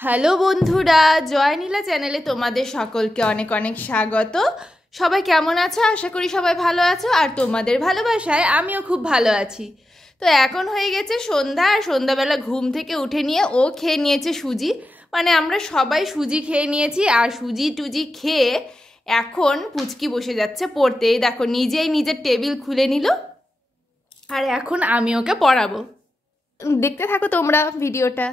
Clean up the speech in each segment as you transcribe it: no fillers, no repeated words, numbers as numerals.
Hello বন্ধুরা, জয়নীলা চ্যানেলে তোমাদের সকলকে অনেক অনেক স্বাগত। সবাই কেমন আছো? আশা করি সবাই ভালো আছো, আর তোমাদের ভালোবাসায় আমিও খুব ভালো আছি। তো এখন হয়ে গেছে সন্ধ্যা, আর সন্ধ্যাবেলা ঘুম থেকে উঠে নিয়ে ও খেয়ে নিয়েছে সুজি। মানে আমরা সবাই সুজি খেয়ে নিয়েছি, আর সুজি টুজি খেয়ে এখন পুচকি বসে যাচ্ছে পড়তে। এই দেখো, নিজেই নিজের টেবিল খুলে নিল, আর এখন আমি ওকে পড়াবো। দেখতে থাকো তোমরা ভিডিওটা।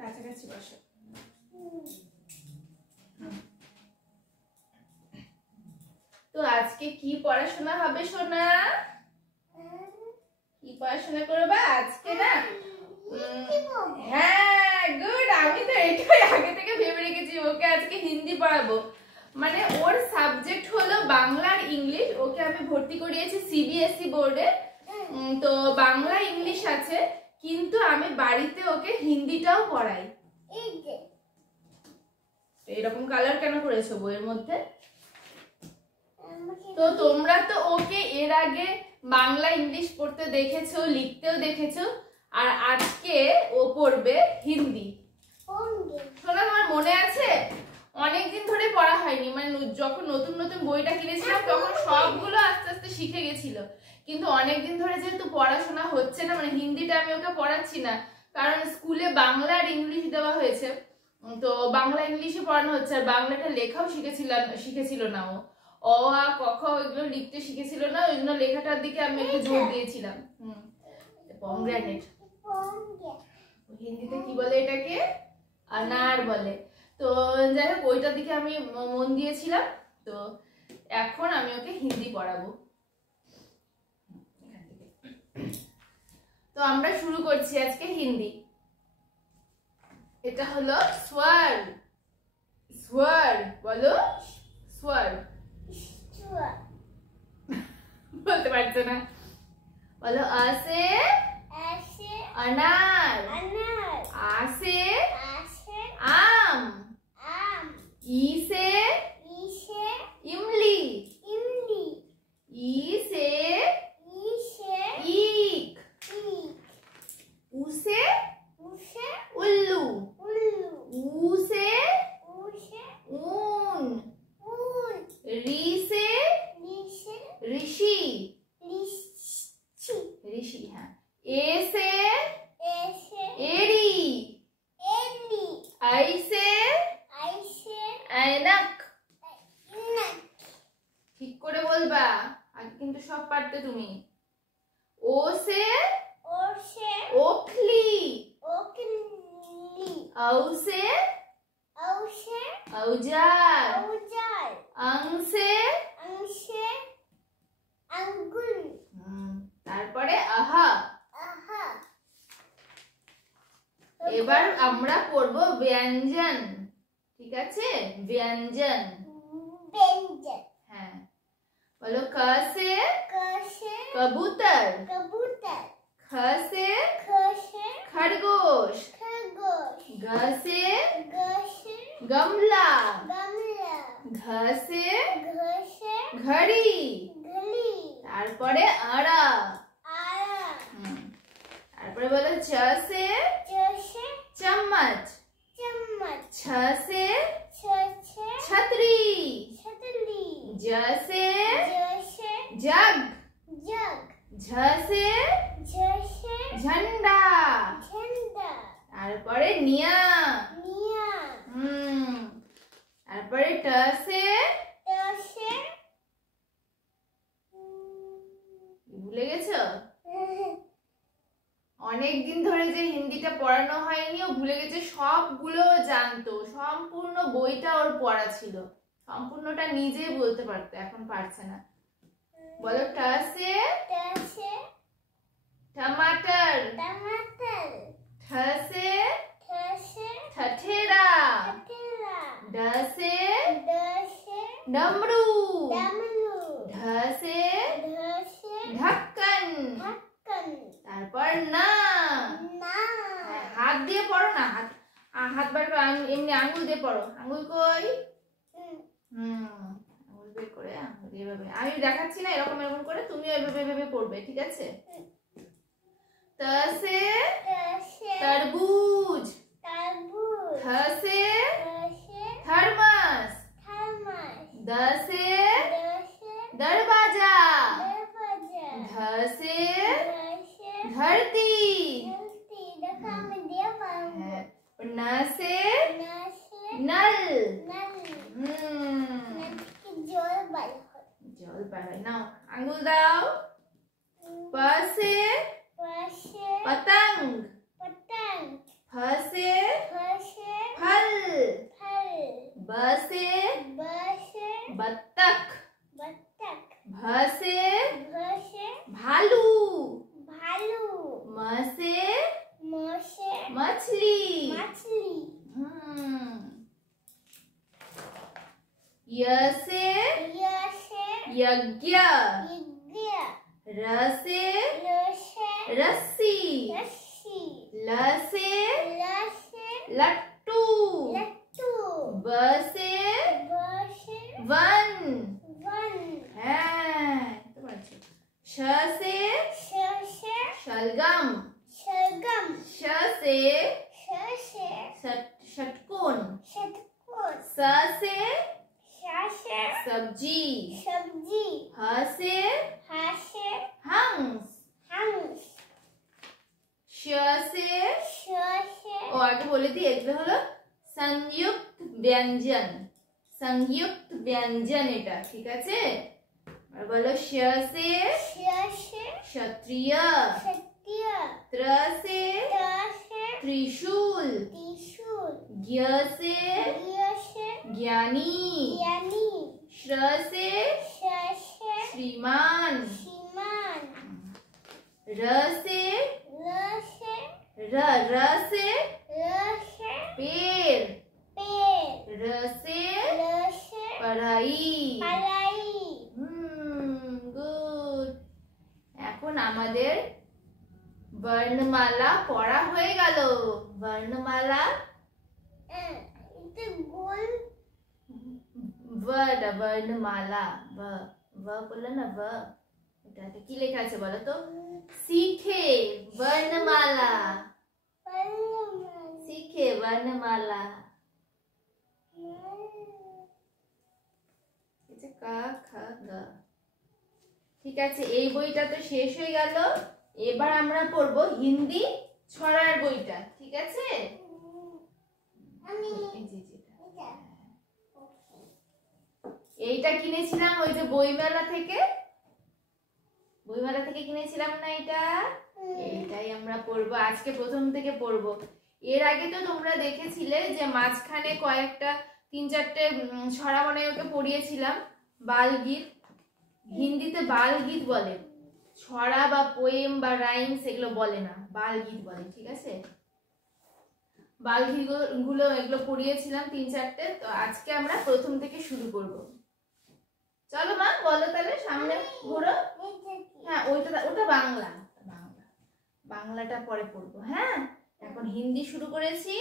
কাছাকাছি বসো। তো আজকে কি পড়াশোনা হবে সোনা? কি পড়াশোনা করবা আজকে? না হ্যাঁ, গুড। আমি তো এটাই আগে থেকে ভেবে রেখেছি, ওকে আজকে হিন্দি পড়াবো। মানে ওর সাবজেক্ট হলো বাংলা আর ইংলিশ। ওকে আমি ভর্তি করিয়েছি সিবিএসই বোর্ডে। তো বাংলা ইংলিশ আছে, কিন্তু আমি বাড়িতে ওকে হিন্দিটাও পড়াই। এরকম কালার কেন করেছো বইয়ের মধ্যে? তো তোমরা তো ওকে এর আগে বাংলা ইংলিশ পড়তে দেখেছো, লিখতেও দেখেছো, আর আজকে ও পড়বে হিন্দি। শোনা, তোমার মনে আছে অনেকদিন ধরে পড়া হয়নি, মানে যখন নতুন নতুন বইটা কিনেছিলাম তখন সবগুলো আস্তে আস্তে শিখে গেছিল, কিন্তু অনেকদিন ধরে যেহেতু পড়াশোনা হচ্ছে না, মানে হিন্দিটা আমি ওকে পড়াচ্ছি না, কারণ স্কুলে বাংলা আর ইংলিশ দেওয়া হয়েছে। তো বাংলা ইংলিশে পড়ানো হচ্ছে, আর বাংলাটা লেখাও শিখেছিল না ও। অ আ ক খ এগুলো লিখতে শিখেছিল না, ওই জন্য লেখাটার দিকে আমি একটু জোর দিয়েছিলাম। পমগ্রানেট হিন্দিতে কি বলে এটাকে? আনার বলে। তো যাই হোক, ওইটার দিকে আমি মন দিয়েছিলাম। তো এখন আমি ওকে হিন্দি পড়াবো। তো আমরা শুরু করছি আজকে হিন্দি। এটা হলো স্বর। স্বর বলো, স্বর। বলতে পারছো না, বলো। আ সে अनार, आ से आम, ई से इमली, ई से ईख, ऊ से उल्लू, ऊ से ऊन, री से ऋषि, ऋषि हाँ। ए से एरी, आई से ऐनक। ঠিক করে বলবা, আগে কিন্তু সব পারতে তুমি। ও সে ওখলি, औ से औजार, अं से তারপরে আহা। এবার আমরা পড়ব ব্যঞ্জন, ঠিক আছে? ব্যঞ্জন, হ্যাঁ। বলো। ক से कबूतर, ख से खरगोश, ग से गमला, घ से घड़ी, তারপরে আড়া। তারপরে বলো। চ से चम्मच, छ से छतरी, ज से जग, झ से झंडा, তারপরে নিয়া। তারপরে ট से ভুলে গেছো? অনেকদিন ধরে যে হিন্দিটা পড়ানো হয়নি, ও ভুলে গেছে। সবগুলো জানতো, সম্পূর্ণ বইটা ওর পড়া ছিল, সম্পূর্ণটা নিজেই বলতে পারতো, এখন পারছে না। বলো। ট से टमाटर, ठ से ठठेरा, ड से डमरू, ढ से ढक्कन, তারপর না। হাত দিয়ে পড়ো না, হাত বার করো, এমনি আঙ্গুল দিয়ে পড়ো। আঙ্গুল কই? আঙ্গুল এইভাবে আমি দেখাচ্ছি না, এরকম এরকম করে তুমি এইভাবে এইভাবে পড়বে, ঠিক আছে? त से तरबूज, थ से थर्मस, द से दरवाजा, ध से धरती, न से नल। জল পারে না, আঙ্গুল দাও। প से पतंग, फ से फल, ब से बत्तख, भ से भालू, म से मछली, य से यज्ञ, र से रस्सी, ल से लट्टू, ब से वन, श से शलगम, श से षटकोण, स से सब्जी, ह से हंस, श से ও আগে বলে দিই, এগুলো হলো সংযুক্ত ব্যঞ্জন, সংযুক্ত ব্যঞ্জন এটা, ঠিক আছে? আর বলো শ से क्षत्रिय, त्र से त्रिशूल, ज्ञ से ज्ञानी, श्र से श्रीमान, र से र से पेड़, र से पढ़ाई। গুড। এখন আমাদের বর্ণমালা পড়া হয়ে গেল। বর্ণমালা বর্ণমালা বললো না, এটাতে কি লেখা আছে বলো তো? सीखे वर्णमाला, सीखे वर्णमाला, ঠিক আছে? এই বইটা তো শেষ হয়ে গেল। এবার আমরা পড়বো হিন্দি ছড়ার বইটা, ঠিক আছে? এইটা কিনেছিলাম ওই যে বইমেলা থেকে, বইমেলা থেকে কিনেছিলাম না এটা, এইটাই আমরা পড়বো আজকে, প্রথম থেকে পড়বো। এর আগে তো তোমরা দেখেছিলে যে মাঝখানে কয়েকটা 3-4টে ছড়া মানে ওকে পড়িয়েছিলাম, বালগীত। হিন্দিতে বালগীত বলে, ছড়া বা পোয়েম বা রাইমস এগুলো বলে না, বালগীত বলে, ঠিক আছে? বালগীত গুলো এগুলো পড়িয়েছিলাম 3-4টে। তো আজকে আমরা প্রথম থেকে শুরু করব। চলো মা, বলো তাহলে, সামনে ঘোরো। হ্যাঁ, ওটা বাংলা, বাংলাটা পরে পড়বো। হ্যাঁ, এখন হিন্দি শুরু করেছি,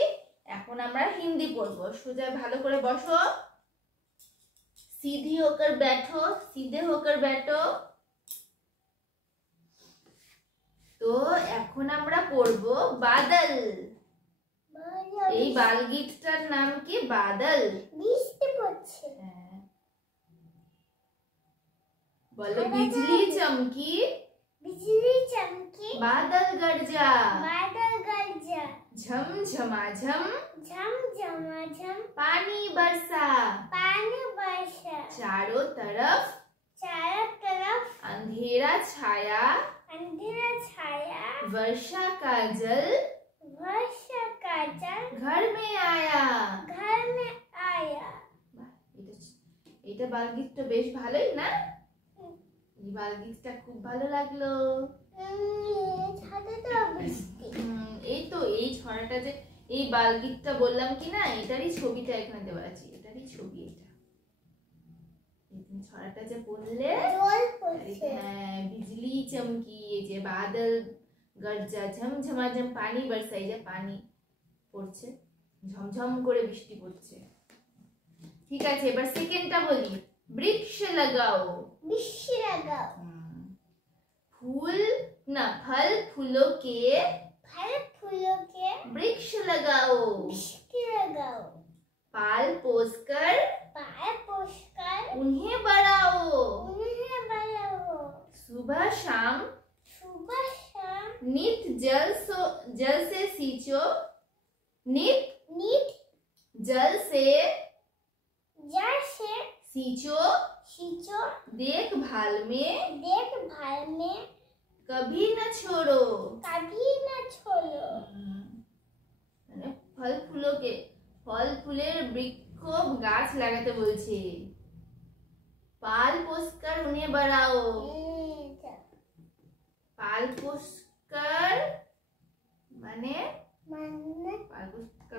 এখন আমরা হিন্দি পড়বো। সোজা ভালো করে বসো, सीधी होकर बैठो, सीधे होकर बैठो। তো এখন আমরা পড়বো বাদল। এই বালগীতটার নাম কি? বাদল। বৃষ্টি পড়ছে। বলো बिजली चमकी, बिजली चमकी, बादल गरजा, बादल गरजा, झमझमाझम, झमझमाझम, पानी बरसा, पानी बरसा, चारों तरफ अंधेरा छाया, अंधेरा छाया, वर्षा का जल, वर्षा का जल, घर में आया, घर में आया। এটা বালগীতটা বেশ ভালোই না? এই বালগীতটা খুব ভালো লাগলো। এই তো এই ছড়াটা যে এই বালগীতটা বললাম কি না, এটারই ছবিটা এখানে দেওয়া আছে, এটারই ছবি এটা। ছড়াটা যে পড়লে, হ্যাঁ, বিজলি চমকি, এই যে বাদল গর্জা, ঝমঝমাঝম, পানি বর্ষা, এই যে পানি পড়ছে, ঝমঝম করে বৃষ্টি পড়ছে। ঠিক আছে, এবার সেকেন্ডটা বলি, বৃক্ষ লাগাও, वृक्ष लगाओ। फूल ना फल फूलों के वृक्ष लगाओ। पाल पोसकर उन्हें बढ़ाओ। सुबह शाम नित जल से सींचो। नित जल से सींचो। देखभाल में कभी न छोड़ो। মানে ফল ফুলের বৃক্ষ গাছ লাগাতে বলছে। পাল পোষकर उन्हें बढ़ाओ। পাল পোষकर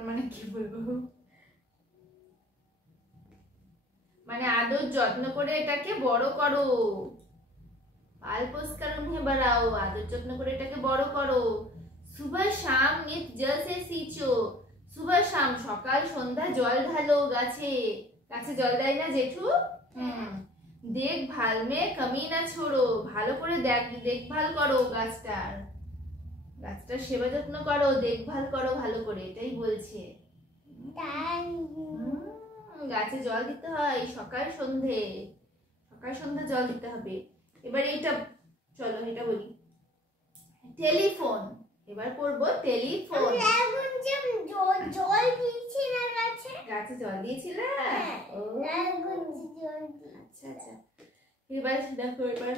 মানে কি বলবো, মানে আদর যত্ন করে এটাকে বড় করো। পাল পোষकर उन्हें बढ़ाओ, আদর যত্ন করে এটাকে বড় করো। सुबह शाम नित जल से सींचो। सुबह शाम সকাল সন্ধ্যা জল ঢালো গাছে। গাছে জল দেয় না জেঠু? देखभाल में कमी ना छोड़ो, ভালো করে দেখভাল করো গাছটার সেবা যত্ন করো, দেখভাল করো ভালো করে, এটাই বলছে। গাছে জল দিতে হয় সকাল সন্ধ্যা জল দিতে হবে। এবার এটা চলো এটা বলি, টেলিফোন। এবার করব টেলিফোন। জল দিয়েছি না গাছে জল দিয়েছিলে? আচ্ছা এবার দেখো, এবার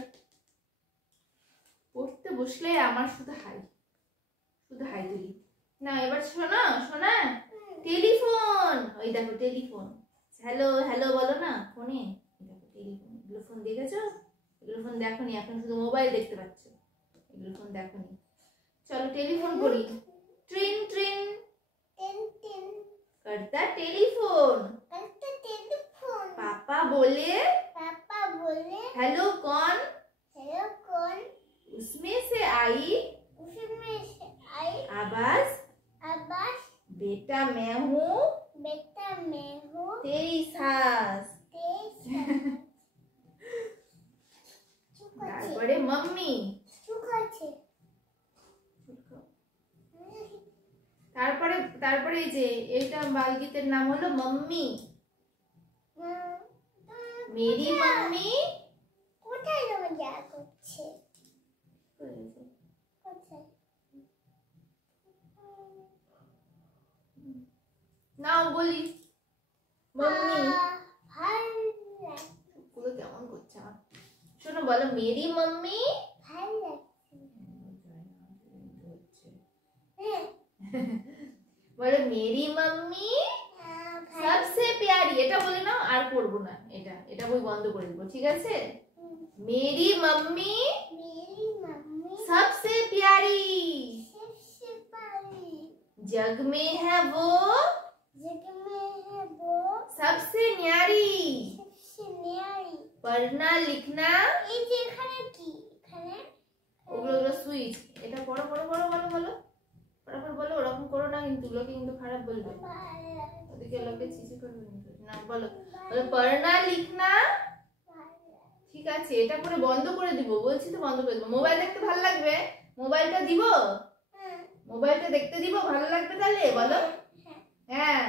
পড়তে বসলে আমার শুধু হাই তুলি না। এবার শোনা টেলিফোন। ওই দেখো টেলিফোন। হ্যালো বলো না ফোনে। দেখো টেলিফোন। এগুলো ফোন দেখেছো? এগুলো ফোন দেখোনি, এখন শুধু মোবাইল দেখতে পাচ্ছ। এগুলো ফোন দেখোনি। চলো টেলিফোন করি। ट्रिन ट्रिन करता टेलीफोन। पापा बोले हेलो कौन? उसमें से आई आवाज बेटा मैं हूँ तेरी सास। তারপরে মাম্মি। তারপরে এই যে এইটা বালগীতের নাম হলো মাম্মি। Mary mummy. কোথায় তুমি যা করছে? নাও বলি মাম্মি। পুরো কেমন করছে আমার। শোনো বলো মেরি মাম্মি। বলো মেরি মাম্মি सबसे प्यारी। এটা বলে নাও, আর করব না। এটা বই বন্ধ করে দেব, ঠিক আছে? मेरी मम्मी सबसे प्यारी जग में है वो सबसे न्यारी पढ़ना लिखना। এই যে এখানে কি? এখানে ওগুলো সুইচ। এটা পড়ো বলো ফটাফট বলো। ওরকম করো না কিন্তু, লোকে কিন্তু খারাপ বলবে, ওদিকে লোকে চিচি করবে না। বলো পড়না লিখনা। ঠিক আছে, এটা করে বন্ধ করে দিব, বলছি তো বন্ধ করে দিব। মোবাইল দেখতে ভালো লাগবে? মোবাইলটা দিব? মোবাইলটা দেখতে দিব? ভালো লাগবে তাহলে বলো। হ্যাঁ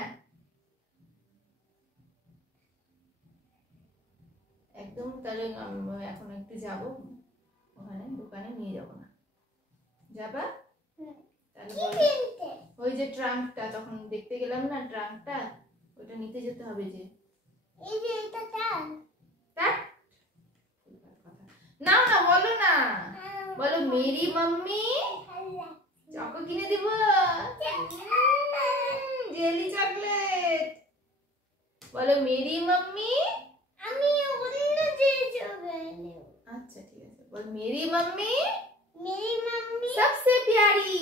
একদম। তাহলে এখন একটু যাব ওখানে, দোকানে নিয়ে যাব না? যাবা? ওই যে ট্রাঙ্কটা তখন দেখতে গেলাম না, ট্রাঙ্কটা ওটা নিতে যেতে হবে। যে এই যে এটা না বলো না, বলো মেরি মাম্মি চকো কিনে দিব, জেলি চকলেট। বলো মেরি মাম্মি। আমি অন্য জেলি চকলেট নেব। আচ্ছা ঠিক আছে, বল মেরি মাম্মি सबसे प्यारी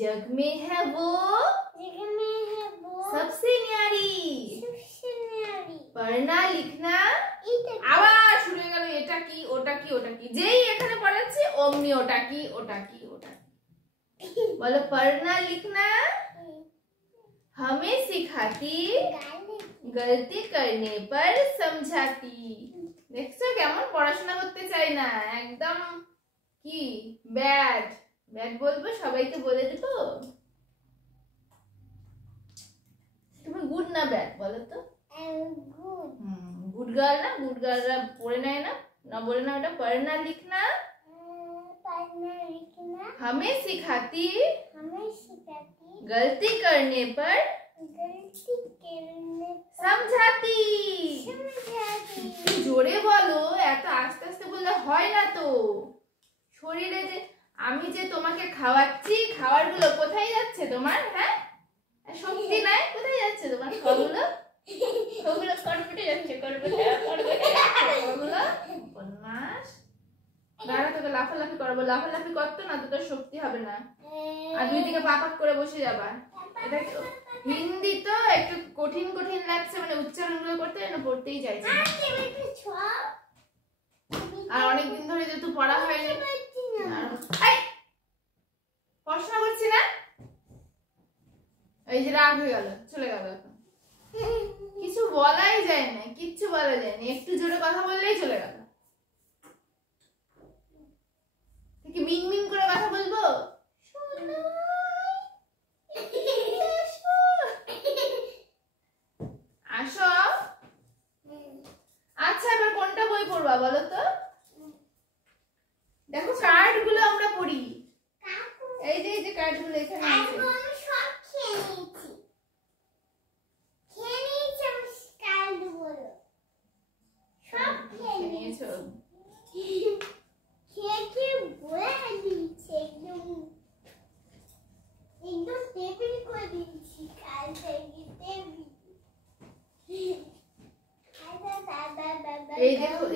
जग में है वो सबसे न्यारी पढ़ना लिखना। আবার শুরু হয়ে গেল এটা কি ওটা কি। যেই এখানে পড়াচ্ছি অমনি ওটা কি। বলো पढ़ना लिखना हमें सिखाती, गलती करने पर समझाती। দেখছো কেমন পড়াশোনা করতে চাই না, একদম কি ব্যাড ব্যাড বলবো, সবাইকে বলে দেবো। তুমি গুড না ব্যাড বলো তো? গুড। गुड गर्ल ना, गुड गर्ल पढ़े ना है ना बोले ना बेटा, पढ़ना लिखना हमें सिखाती गलती करने पर समझाती। জোরে বলো, এত আস্তে আস্তে বললে হয় না তো। শরীরে যে আমি যে তোমাকে খাওয়াচ্ছি, খাবারগুলো কোথায় যাচ্ছে তোমার? হ্যাঁ, শক্তি নাই, কোথায় যাচ্ছে তোমার খাবারগুলো? ওগুলো করবটে যাচ্ছে, করবটে ওগুলো বদমাশ। দাঁড়া, তোকে লাফালাফি করবো, লাফালাফি করতো না তো তোর শক্তি হবে না, আর দুই দিকে পাপাক করে বসে যাবা। এটা হিন্দি তো একটু কঠিন কঠিন লাগছে, মানে উচ্চারণগুলো করতে যেন পড়তেই চাইছে। আর অনেকদিন ধরে যেহেতু পড়া হয়নি, পড়াশোনা করছি না, এই যে রাগ হয়ে গেল, চলে গেল। এখন কিছু বলাই যায় না, কিচ্ছু বলা যায় না, একটু জোরে কথা বললেই চলে গেল। কি মিনমিন করে কথা বলবো? আসো। আচ্ছা, এবার কোনটা বই পড়বা বলো তো? দেখো কার্ড গুলো আমরা পড়ি, এই যে কার্ড গুলো এখানে আছে।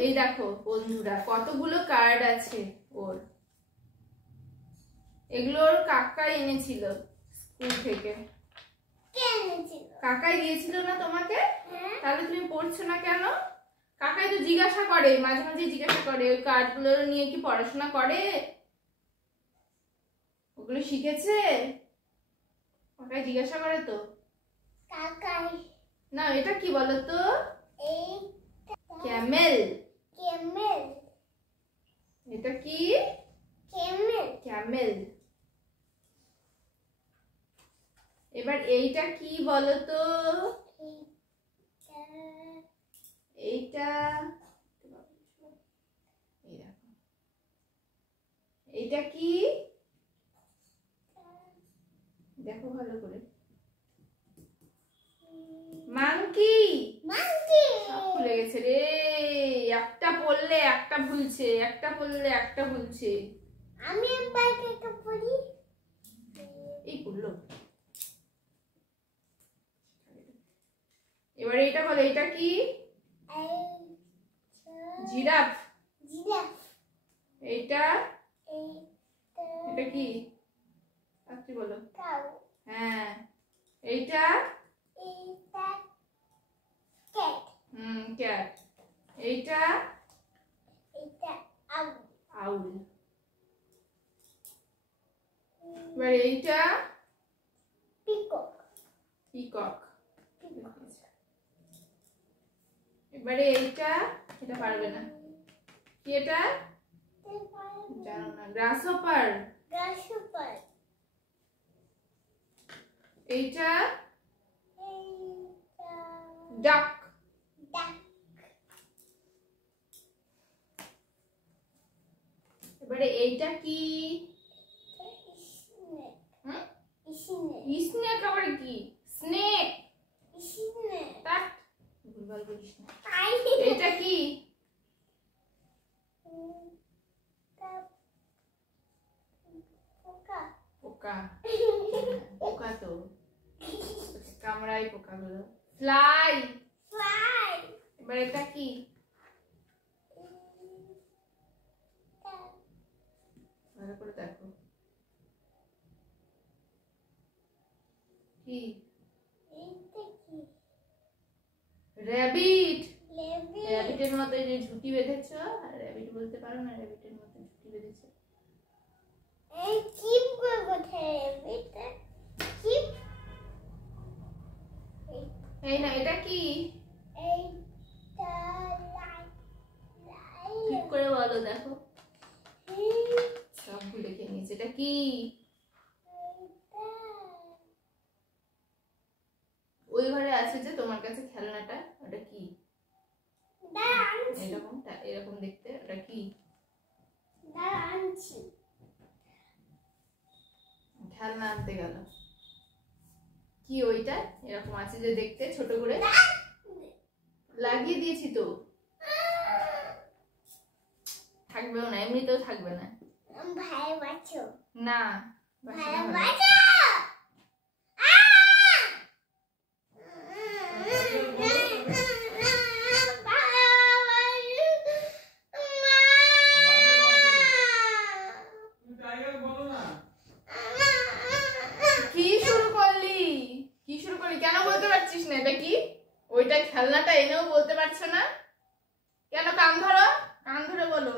এই দেখো বন্ধুরা, কতগুলো কার্ড আছে ওর। এগুলো ওর কাকা এনেছিল স্কুল থেকে। কাকাই দিয়েছিল না তোমাকে? তাহলে তুমি পড়ছো না কেন? কাকাই তো জিজ্ঞাসা করে, মাঝে মাঝে জিজ্ঞাসা করে ওই কার্ডগুলো নিয়ে কি পড়াশোনা করে, ওগুলো শিখেছে? কাকাই জিজ্ঞাসা করে তো। না, এটা কি বলো তো? ক্যামেল। এটা কি? ক্যামেল। এবার এইটা কি বলো তো? এইটা এইটা কি? দেখো ভালো করে। মাংকি। সব ভুলে গেছে রে, একটা পড়লে একটা ভুলছে, একটা পড়লে একটা ভুলছে। আমি একবার একটা পড়ি, এই পড়লো। এবার এটা বলো, এটা কি? জিরাফ। এইটা এটা কি? আপনি বলো। হ্যাঁ, এইটা ক্যাট। এইটা আউল। এবার এইটা পিকক। এবারে এইটা, এটা পারবে না, কি এটা? জানো না, গ্রাসহপার। এইটা ডাক। এবারে এইটা কি? স্নেক। আবার কি? স্নেক। ভুলভাল বলিস না। এইটা কি? পোকা। পোকা তো কামড়াই পোকাগুলো। ফ্লাই। এবার এটা কি? ভালো করে দেখো কি? র‍্যাবিট। র‍্যাবিটের মতো যে ঝুঁটি বেঁধেছো, আর র‍্যাবিট বলতে পারো না, র‍্যাবিটের মতো ঝুঁটি বেঁধেছো। এই কিপ কোথায়? এটা কিপ। এই না, এটা কি? এইটা লাইট। বলো দেখো, সব ভুলে খেয়ে নিয়েছে। এটা কি? ওই ঘরে আছে যে তোমার কাছে খেলনাটা, ওটা কি? এরকমটা, এরকম দেখতে, ওটা কি? খেলনা আনতে গেল, কি ওইটা? এরকম আছে যে দেখতে ছোট করে, লাগিয়ে দিয়েছি তো, থাকবেও না, এমনিতেও থাকবে না। ভাই বাঁচো না, ভাই বাঁচো। কি শুরু করলি? কি শুরু করলি? কেন বলতে পারছিস না এটা কি? ওইটা খেলনাটা এনেও বলতে পারছো না কেন? কান ধরো, কান ধরে বলো,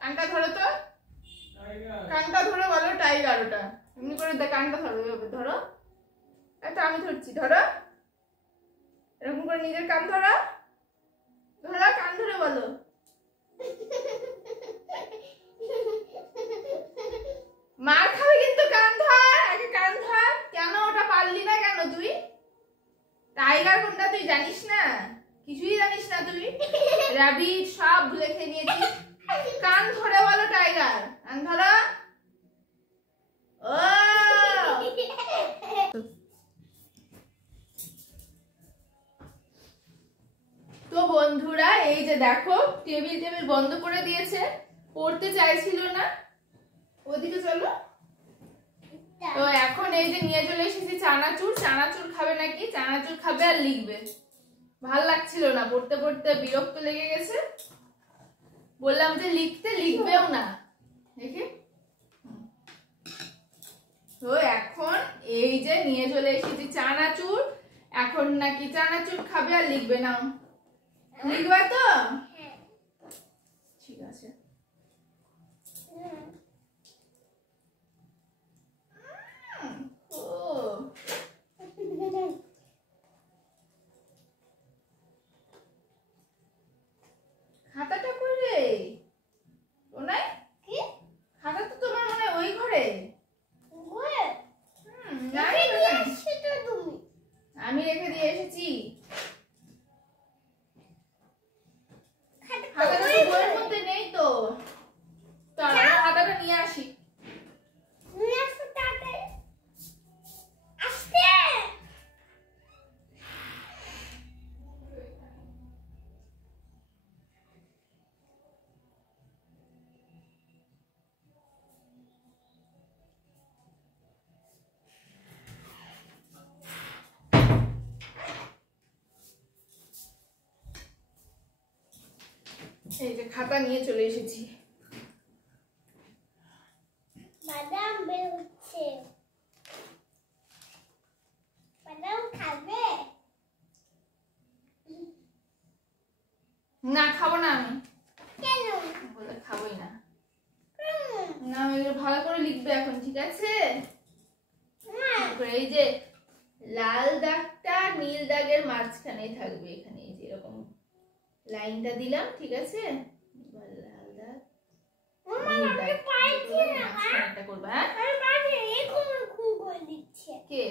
কানটা ধরো তো, কানটা ধরে বলো টাইগার। ওটা এমনি করে কানটা ধরো, এভাবে ধরো, এটা আমি ধরছি, ধরো, এরকম করে নিজের কান ধরো, ধরো, কান ধরে বলো। মার খাবে কিন্তু, কান ধর, আগে কান ধর। কেন ওটা পারলি না কেন তুই? টাইগার কোনটা তুই জানিস না? কিছুই জানিস না তুই, র‍্যাবিট সব ভুলে খেয়ে নিয়েছিস। কান ধরে বলো টাইগার, কান ধরো। ও তো বন্ধুরা, এই যে দেখো টেবিল বন্ধ করে দিয়েছে, পড়তে চাইছিল না, ওদিকে চলো। তো এখন এই যে নিয়ে চলে এসেছি চানাচুর। চানাচুর খাবে নাকি? চানাচুর খাবে আর লিখবে। ভাল লাগছিল না, পড়তে পড়তে বিরক্ত লেগে গেছে, বললাম যে লিখতে, লিখবেও না দেখি। তো এখন এই যে নিয়ে চলে এসেছি চানাচুর, এখন নাকি চানাচুর খাবে আর লিখবে না। লিখবা তো? ঠিক আছে। খাতাটা করে ওনাই কি? খাতা তো তোমার মনে হয় ওই ঘরে। আমি রেখে দিয়ে এসেছি। খাতাটা তো বইয়ের মধ্যে নেই তো, খাতাটা নিয়ে আসি। এই যে খাতা নিয়ে চলে এসেছি। বাদাম বের হচ্ছে, বাদাম খাবে? না, খাবো না আমি। কেন? বলে খাবোই না। না, ভালো করে লিখবে এখন, ঠিক আছে? এই যে লাল দাগটা নীল দাগের মাঝখানে থাকবে, এখানে এই যে এরকম লাইনটা দিলাম, ঠিক আছে? লাল দাগ মাঝখানেটা করবা। কে?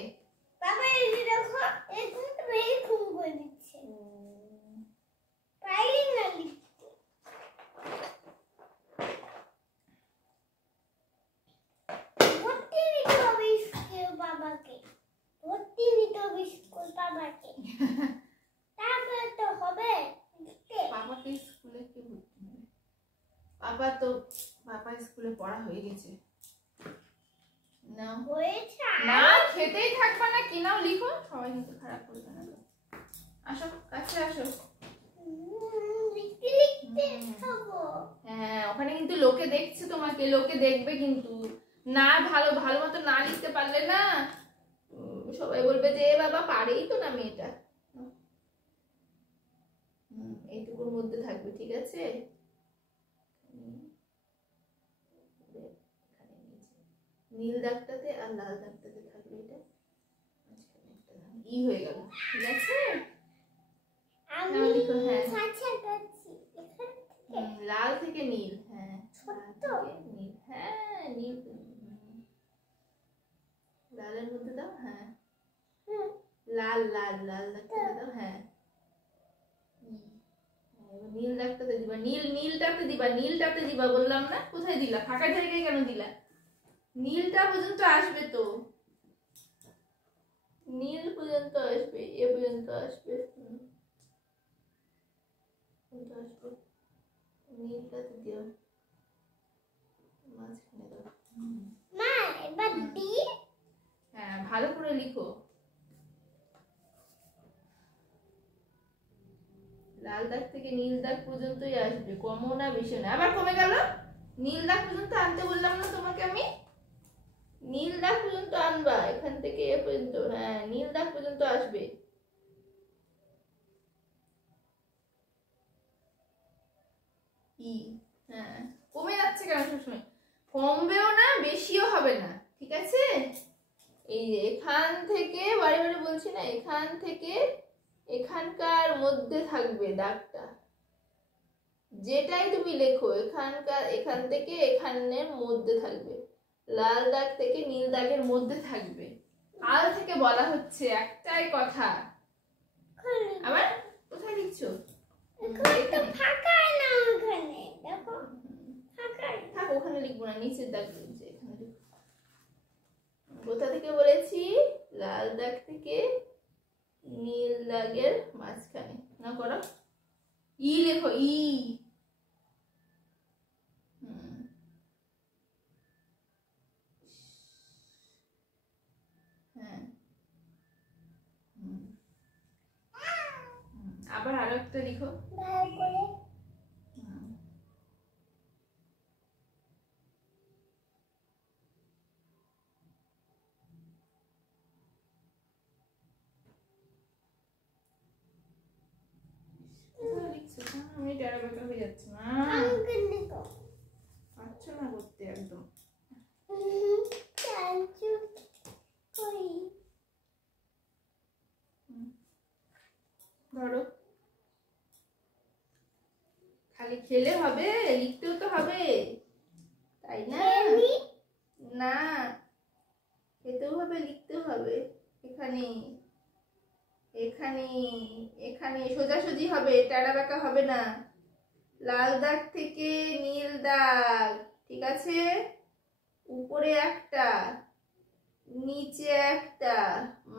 বাবা এই যে দেখো, এরকম তো এরকম করে দিচ্ছে, পাইলি না লিখতে। ভর্তি নিতে হবে স্কুল বাবাকে, ভর্তি নিতে হবে স্কুল বাবাকে, তারপরে তো হবে লিখতে। বাবাকে স্কুলে কে ভর্তি নেবে? বাবা স্কুলে পড়া হয়ে গেছে। না হয়েছে না, খেতেই থাকবা না কি? নাও লিখো, সবাই কিন্তু খারাপ করবে না। আসো কাছে আসো। লিখতে লিখতে খাবো। হ্যাঁ, ওখানে কিন্তু লোকে দেখছে তোমাকে, লোকে দেখবে কিন্তু। না ভালো মতো না লিখতে পারলে না, সবাই বলবে যে বাবা পারেই তো না মেয়েটা। এইটুকুর মধ্যে থাকবে, ঠিক আছে? নীল দাগটাতে আর লাল দাগটাতে থাকবে, এটা ই হয়ে গেল, ঠিক আছে? আমি লিখো। হ্যাঁ, লাল থেকে নীল, হ্যাঁ নীল, হ্যাঁ নীল, লালের মধ্যে দাও, হ্যাঁ লাল লাল লাল দাগটা দাও, হ্যাঁ নীল দাগটাতে দিবা, নীলটাতে দিবা, নীলটাতে দিবা বললাম না? কোথায় দিলা? ফাঁকা জায়গায় কেন দিলা? নীলটা পর্যন্ত আসবে তো, নীল পর্যন্ত আসবে, এ পর্যন্ত আসবে, নীলটাতে দিও, মাঝখানে দাও। মা এবার দি। হ্যাঁ ভালো করে লিখো। লাল দাগ থেকে নীল দাগ পর্যন্তই আসবে, কমও না বেশি না। আবার কমে গেল, নীল দাগ পর্যন্ত আনতে বললাম না তোমাকে আমি? নীল দাগ পর্যন্ত আনবা, এখান থেকে এ পর্যন্ত, হ্যাঁ নীল দাগ পর্যন্ত আসবে। ই, হ্যাঁ কমে যাচ্ছে কেন সবসময়? কমবেও না বেশিও হবে না, ঠিক আছে? এই যে এখান থেকে বারে বারে বলছি না, এখান থেকে এখানকার মধ্যে থাকবে দাগটা, যেটাই তুমি লেখো এখানকার, এখান থেকে এখানের মধ্যে থাকবে, লাল দাগ থেকে নীল দাগের মধ্যে থাকবে। কাল থেকে বলা হচ্ছে একটাই কথা। আবার কোথায় লিখছো? ফাঁকা না ওখানে দেখো, ফাঁকা থাক, ওখানে লিখবো না, নিচের দাগ লিখছে, এখানে লিখবো। কোথা থেকে বলেছি? লাল দাগ থেকে নীল দাগের মাঝখানে। না করো, ই লেখো, ই। হ্যাঁ আবার আরো একটা লিখো ভালো করে। আমি টেরা বেকা হয়ে যাচ্ছে না, আমাকে দেখো পারছো না করতে একদম। চাচু কই ধরো, খালি খেলে হবে? লিখতেও তো হবে, তাই না? না, খেতেও হবে, লিখতেও হবে। এখানে এখানে এখানে সোজাসুজি হবে, টেরা বেঁকা হবে না। লাল দাগ থেকে নীল দাগ, ঠিক আছে? উপরে একটা, নিচে একটা,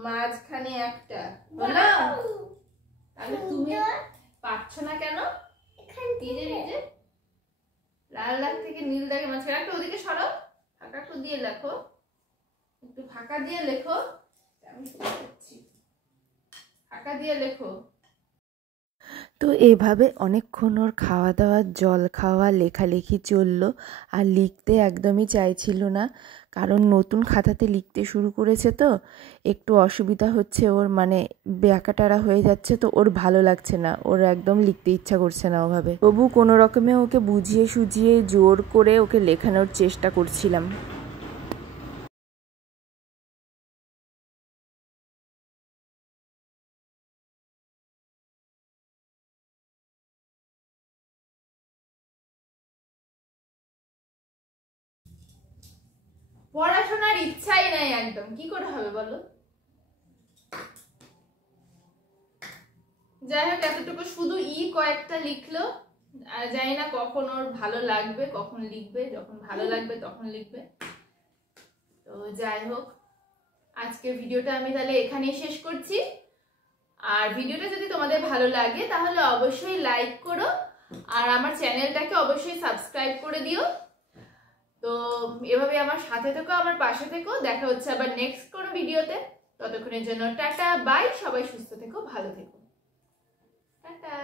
মাঝখানে একটা, হলো? তাহলে তুমি পারছো না কেন? নিজে নিজে লাল দাগ থেকে নীল দাগের মাঝখানে একটা, ওদিকে সরো, ফাঁকা একটু দিয়ে লেখো, একটু ফাঁকা দিয়ে লেখো, আমি ফাঁকা দিয়ে লেখো। তো এভাবে অনেকক্ষণ ওর খাওয়া দাওয়া, জল খাওয়া, লেখালেখি চললো। আর লিখতে একদমই চাইছিল না, কারণ নতুন খাতাতে লিখতে শুরু করেছে তো একটু অসুবিধা হচ্ছে ওর, মানে ব্যাকাটারা হয়ে যাচ্ছে, তো ওর ভালো লাগছে না, ওর একদম লিখতে ইচ্ছা করছে না ওভাবে। তবু কোনো রকমে ওকে বুঝিয়ে সুঝিয়ে জোর করে ওকে লেখানোর চেষ্টা করছিলাম। পড়াশোনার ইচ্ছাই নাই একদম, কি করে হবে বলো? যাই হোক, এতটুকু শুধু কয়েকটা লিখলো, আর জানি না কখন ওর ভালো লাগবে, কখন লিখবে, যখন ভালো লাগবে তখন লিখবে। তো যাই হোক, আজকের ভিডিওটা আমি তাহলে এখানেই শেষ করছি। আর ভিডিওটা যদি তোমাদের ভালো লাগে তাহলে অবশ্যই লাইক করো, আর আমার চ্যানেলটাকে অবশ্যই সাবস্ক্রাইব করে দিও। তো এভাবে আমার সাথে থেকো, আমার পাশে থেকো। দেখা হচ্ছে আবার নেক্সট কোনো ভিডিওতে। ততক্ষণের জন্য টাটা বাই, সবাই সুস্থ থেকো, ভালো থেকো, টাটা।